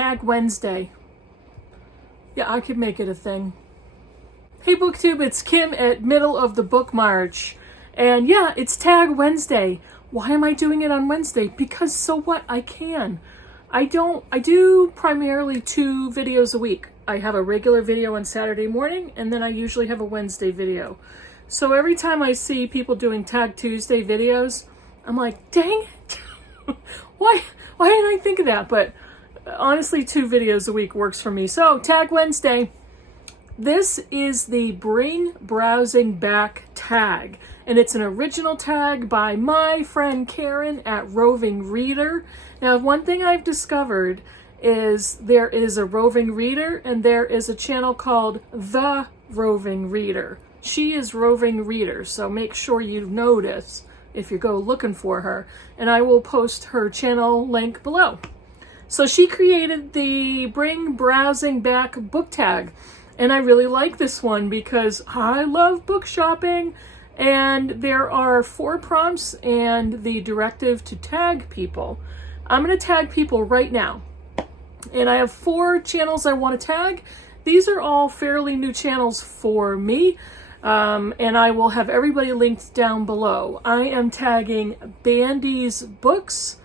Tag Wednesday. Yeah, I could make it a thing. Hey BookTube, it's Kim at middle of the book march. And yeah, it's Tag Wednesday. Why am I doing it on Wednesday? Because so what? I can. I do primarily 2 videos a week. I have a regular video on Saturday morning, and then I usually have a Wednesday video. So every time I see people doing Tag Tuesday videos, I'm like, dang it. Why didn't I think of that? But honestly, 2 videos a week works for me. So Tag Wednesday. This is the Bring Browsing Back tag, and it's an original tag by my friend Karen at Roving Reader. Now, one thing I've discovered is there is a Roving Reader and there is a channel called The Roving Reader. She is Roving Reader, so make sure you notice if you go looking for her, and I will post her channel link below. So she created the Bring Browsing Back book tag. And I really like this one because I love book shopping, and there are 4 prompts and the directive to tag people. I'm going to tag people right now. And I have 4 channels I want to tag. These are all fairly new channels for me, and I will have everybody linked down below. I am tagging Bandy's Books,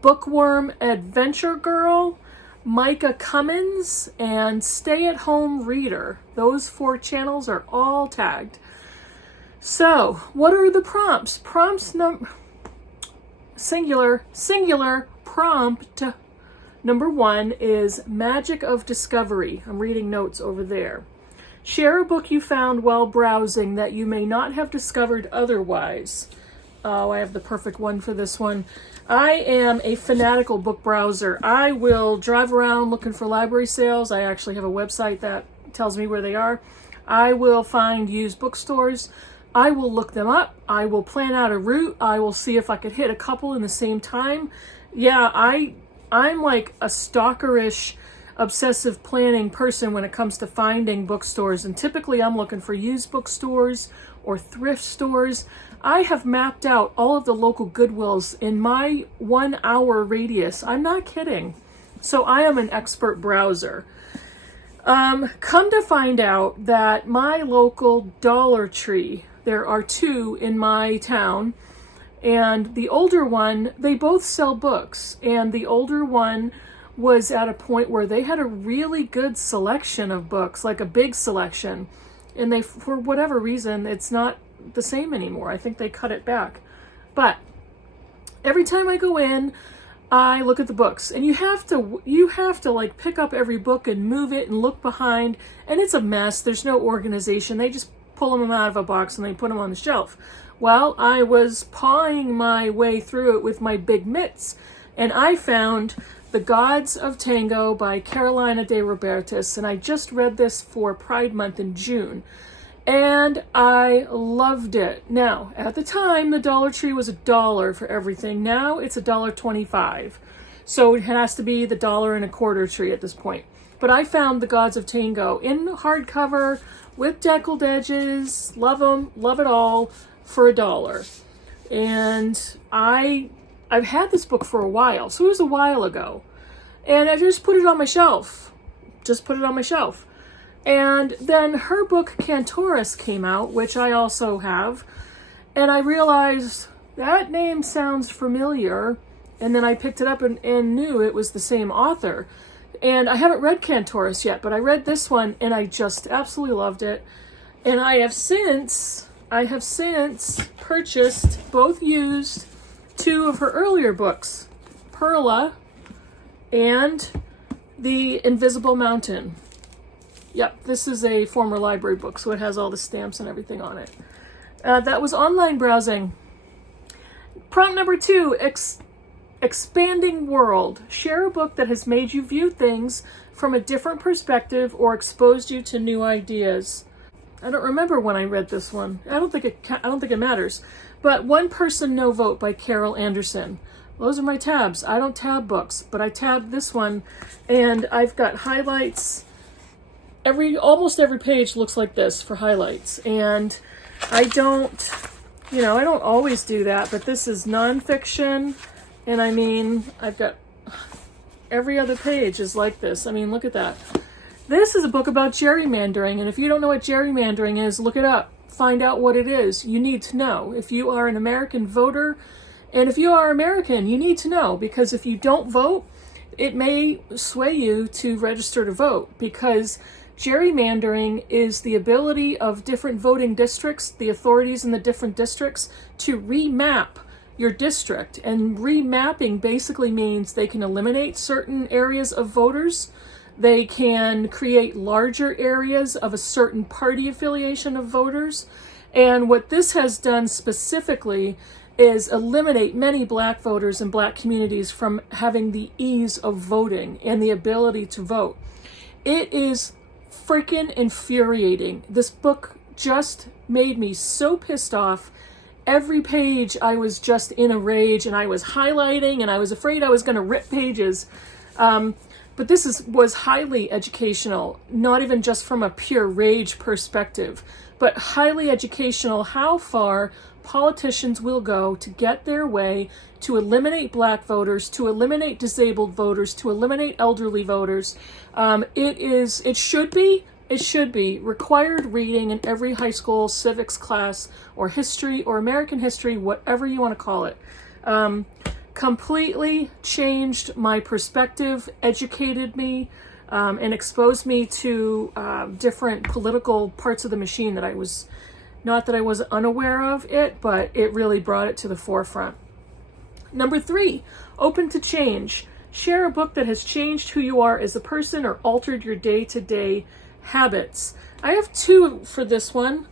Bookworm Adventure Girl, Micah Cummins, and Stay at Home Reader. Those 4 channels are all tagged. So, what are the prompts? Singular prompt number 1 is Magic of Discovery. I'm reading notes over there. Share a book you found while browsing that you may not have discovered otherwise. Oh, I have the perfect one for this one. I am a fanatical book browser. I will drive around looking for library sales. I actually have a website that tells me where they are. I will find used bookstores. I will look them up. I will plan out a route. I will see if I could hit a couple in the same time. Yeah, I'm like a stalkerish, obsessive planning person when it comes to finding bookstores. And typically I'm looking for used bookstores or thrift stores. I have mapped out all of the local Goodwills in my 1-hour radius. I'm not kidding. So I am an expert browser. Come to find out that my local Dollar Tree, there are 2 in my town, and the older one, they both sell books, and the older one was at a point where they had a really good selection of books, like a big selection, and they, for whatever reason, it's not the same anymore. I think they cut it back. But every time I go in, I look at the books, and you have to like pick up every book and move it and look behind, and it's a mess. There's no organization. They just pull them out of a box and they put them on the shelf. Well, I was pawing my way through it with my big mitts, and I found The Gods of Tango by Carolina de Robertis, and I just read this for Pride Month in June. And I loved it. Now, at the time, the Dollar Tree was $1 for everything. Now it's $1.25. So it has to be the $1.25 tree at this point. But I found The Gods of Tango in hardcover with deckled edges. Love them, love it all, for $1. And I've had this book for a while, so it was a while ago. And I just put it on my shelf. And then her book Cantorus came out, which I also have, and I realized that name sounds familiar, and then I picked it up and knew it was the same author. And I haven't read Cantorus yet, but I read this one and I just absolutely loved it. And I have since purchased, both used, 2 of her earlier books, Perla and The Invisible Mountain. Yep, this is a former library book, so it has all the stamps and everything on it. That was online browsing. Prompt number 2, expanding world. Share a book that has made you view things from a different perspective or exposed you to new ideas. I don't remember when I read this one. I don't think it matters. But One Person No Vote by Carol Anderson. Those are my tabs. I don't tab books, but I tabbed this one, and I've got highlights. Almost every page looks like this for highlights, and I don't always do that, but this is nonfiction, and I mean, I've got every other page is like this. I mean, look at that. This is a book about gerrymandering, and if you don't know what gerrymandering is, look it up. Find out what it is. You need to know. If you are an American voter, and if you are American, you need to know, because if you don't vote, it may sway you to register to vote, because gerrymandering is the ability of different voting districts, the authorities in the different districts, to remap your district. And remapping basically means they can eliminate certain areas of voters. They can create larger areas of a certain party affiliation of voters. And what this has done specifically is eliminate many black voters and black communities from having the ease of voting and the ability to vote. It is freaking infuriating. This book just made me so pissed off. Every page I was just in a rage, and I was highlighting, and I was afraid I was going to rip pages. But this was highly educational, not even just from a pure rage perspective, but highly educational how far politicians will go to get their way, to eliminate black voters, to eliminate disabled voters, to eliminate elderly voters. It should be required reading in every high school civics class, or history, or American history, whatever you want to call it. Completely changed my perspective, educated me, and exposed me to different political parts of the machine that I was, not that I was unaware of it, but it really brought it to the forefront. Number 3, open to change. Share a book that has changed who you are as a person or altered your day-to-day habits. I have 2 for this one,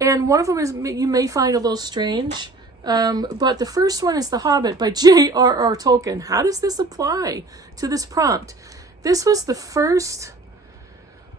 and one of them is, you may find a little strange. But the first one is The Hobbit by J.R.R. Tolkien. How does this apply to this prompt? This was the first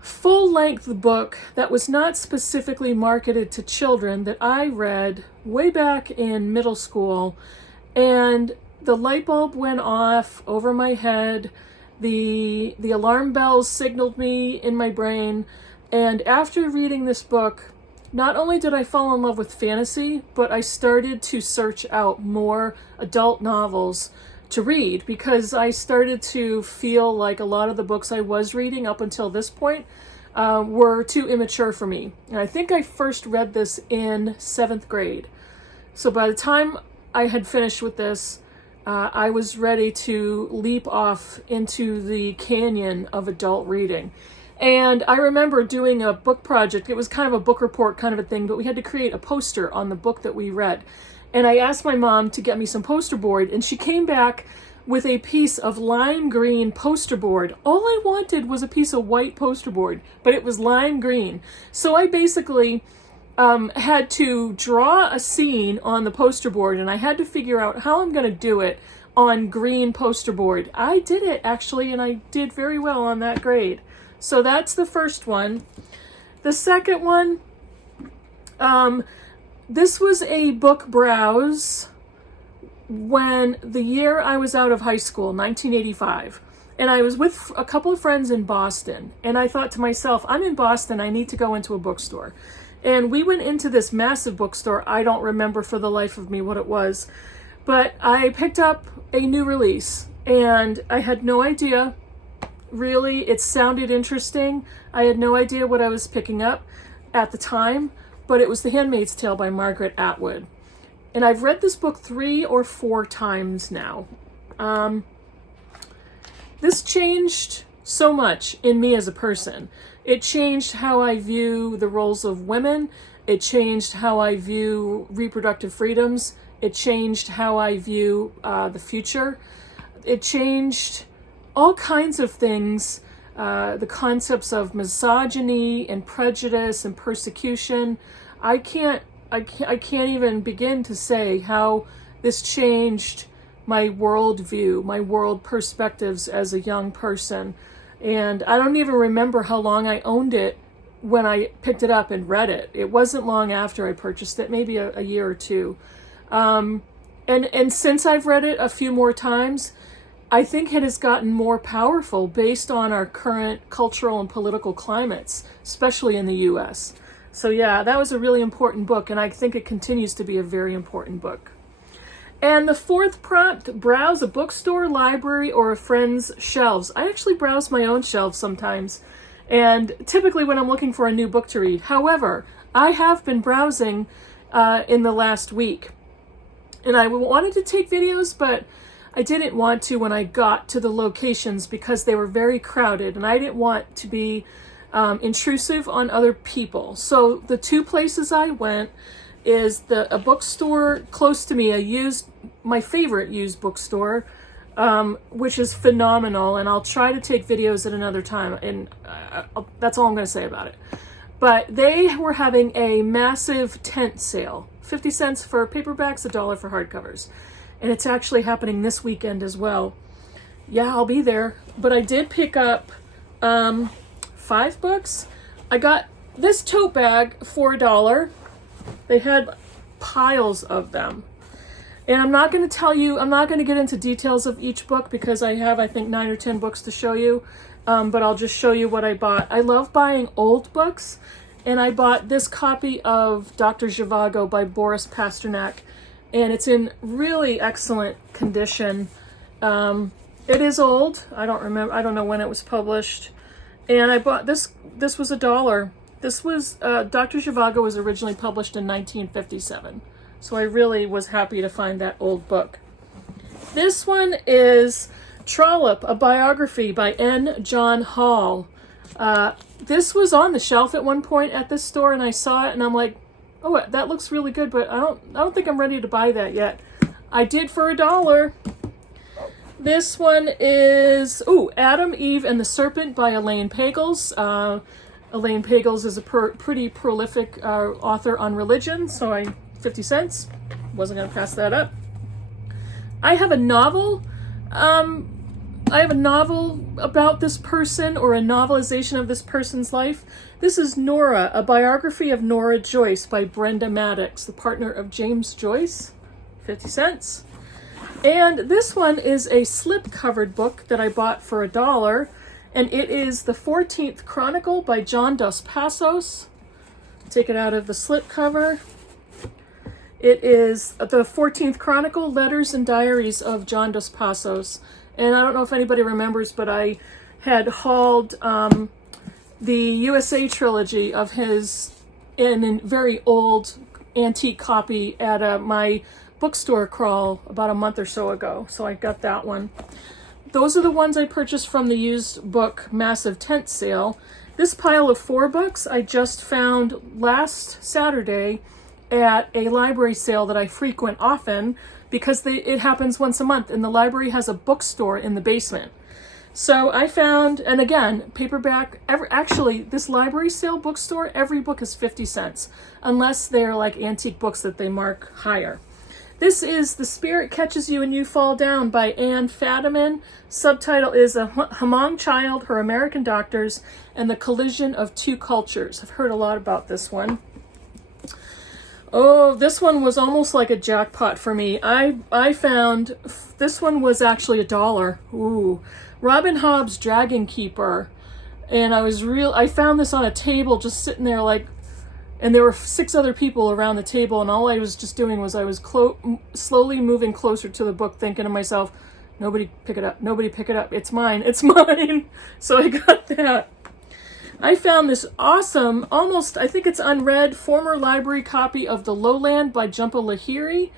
full-length book that was not specifically marketed to children that I read way back in middle school, and the light bulb went off over my head. The alarm bells signaled me in my brain, and after reading this book, not only did I fall in love with fantasy, but I started to search out more adult novels to read, because I started to feel like a lot of the books I was reading up until this point were too immature for me. And I think I first read this in 7th grade. So by the time I had finished with this, I was ready to leap off into the canyon of adult reading. And I remember doing a book project. It was kind of a book report kind of a thing, but we had to create a poster on the book that we read. And I asked my mom to get me some poster board, and she came back with a piece of lime green poster board. All I wanted was a piece of white poster board, but it was lime green. So I basically had to draw a scene on the poster board, and I had to figure out how I'm going to do it on green poster board. I did it, actually, and I did very well on that grade. So that's the first one. The second one, this was a book browse when the year I was out of high school, 1985. And I was with a couple of friends in Boston. And I thought to myself, I'm in Boston, I need to go into a bookstore. And we went into this massive bookstore. I don't remember for the life of me what it was. But I picked up a new release, and I had no idea. Really, it sounded interesting. I had no idea what I was picking up at the time, but it was The Handmaid's Tale by Margaret Atwood. And I've read this book 3 or 4 times now. This changed so much in me as a person. It changed how I view the roles of women. It changed how I view reproductive freedoms. It changed how I view the future. It changed all kinds of things, the concepts of misogyny and prejudice and persecution. I can't even begin to say how this changed my worldview, my world perspectives as a young person. And I don't even remember how long I owned it when I picked it up and read it. It wasn't long after I purchased it, maybe a year or 2. And since I've read it a few more times, I think it has gotten more powerful based on our current cultural and political climates, especially in the U.S. So yeah, that was a really important book, and I think it continues to be a very important book. And the fourth prompt, browse a bookstore, library, or a friend's shelves. I actually browse my own shelves sometimes, and typically when I'm looking for a new book to read. However, I have been browsing in the last week, and I wanted to take videos, but I didn't want to when I got to the locations because they were very crowded, and I didn't want to be intrusive on other people. So the two places I went is a bookstore close to me, my favorite used bookstore, which is phenomenal, and I'll try to take videos at another time, and that's all I'm going to say about it. But they were having a massive tent sale, 50 cents for paperbacks, $1 for hardcovers, and it's actually happening this weekend as well. Yeah, I'll be there, but I did pick up 5 books. I got this tote bag for $1. They had piles of them. And I'm not going to get into details of each book because I have, I think, 9 or 10 books to show you. But I'll just show you what I bought. I love buying old books. And I bought this copy of Dr. Zhivago by Boris Pasternak. And it's in really excellent condition. It is old. I don't know when it was published. And I bought this. This was $1. This was, Dr. Zhivago was originally published in 1957. So I really was happy to find that old book. This one is Trollop, a biography by N. John Hall. This was on the shelf at one point at this store, and I saw it, and I'm like, oh, that looks really good, but I don't think I'm ready to buy that yet. I did for $1. This one is, Adam, Eve, and the Serpent by Elaine Pagels. Elaine Pagels is a pretty prolific author on religion, so 50 cents. Wasn't going to pass that up. I have a novel. I have a novel about this person, or a novelization of this person's life. This is Nora, a biography of Nora Joyce by Brenda Maddox, the partner of James Joyce. 50 cents. And this one is a slip-covered book that I bought for $1. And it is the 14th Chronicle by John Dos Passos. Take it out of the slipcover. It is the 14th Chronicle, Letters and Diaries of John Dos Passos. And I don't know if anybody remembers, but I had hauled the USA trilogy of his in a very old antique copy at my bookstore crawl about a month or so ago. So I got that one. Those are the ones I purchased from the used book massive tent sale. This pile of 4 books I just found last Saturday at a library sale that I frequent often because it happens once a month, and the library has a bookstore in the basement. So I found, and again, paperback, actually this library sale bookstore, every book is 50 cents, unless they're like antique books that they mark higher. This is The Spirit Catches You and You Fall Down by Anne Fadiman. Subtitle is A Hmong Child, Her American Doctors, and the Collision of Two Cultures. I've heard a lot about this one. Oh, this one was almost like a jackpot for me. I found, this one was actually $1. Ooh. Robin Hobb's Dragon Keeper. And I found this on a table just sitting there like, and there were 6 other people around the table, and all I was just doing was I was slowly moving closer to the book, thinking to myself, nobody pick it up, nobody pick it up, it's mine, it's mine. So I got that. I found this awesome, almost, I think it's unread, former library copy of The Lowland by Jhumpa Lahiri.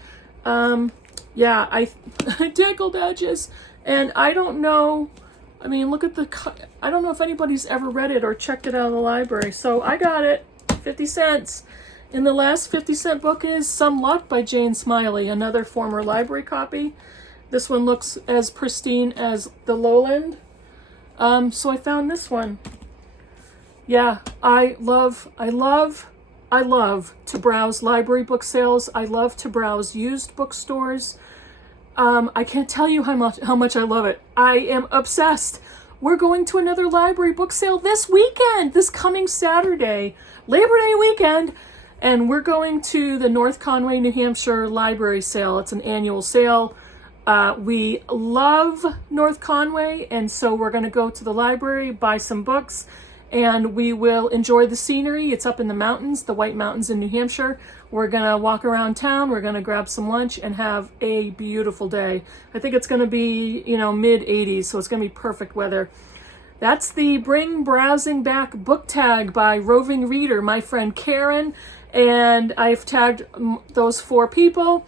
Yeah, I deckled edges, and I don't know, I mean, look at I don't know if anybody's ever read it or checked it out of the library, so I got it. 50 cents. And the last 50-cent book is Some Luck by Jane Smiley, another former library copy. This one looks as pristine as The Lowland. So I found this one. Yeah, I love to browse library book sales. I love to browse used bookstores. I can't tell you how much I love it. I am obsessed. We're going to another library book sale this weekend, this coming Saturday, Labor Day weekend, and we're going to the North Conway, New Hampshire library sale. It's an annual sale. We love North Conway, and so we're going to go to the library, buy some books, and we will enjoy the scenery. It's up in the mountains, the White Mountains in New Hampshire. We're gonna walk around town, we're gonna grab some lunch and have a beautiful day. I think it's gonna be, you know, mid-80s, so it's gonna be perfect weather. That's the Bring Browsing Back book tag by Roving Reader, my friend Karen, and I've tagged those 4 people.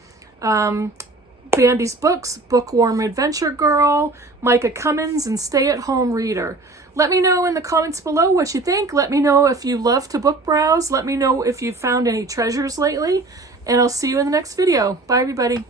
Bandy's Books, Bookworm Adventure Girl, Micah Cummins, and Stay at Home Reader. Let me know in the comments below what you think. Let me know if you love to book browse. Let me know if you've found any treasures lately. And I'll see you in the next video. Bye, everybody.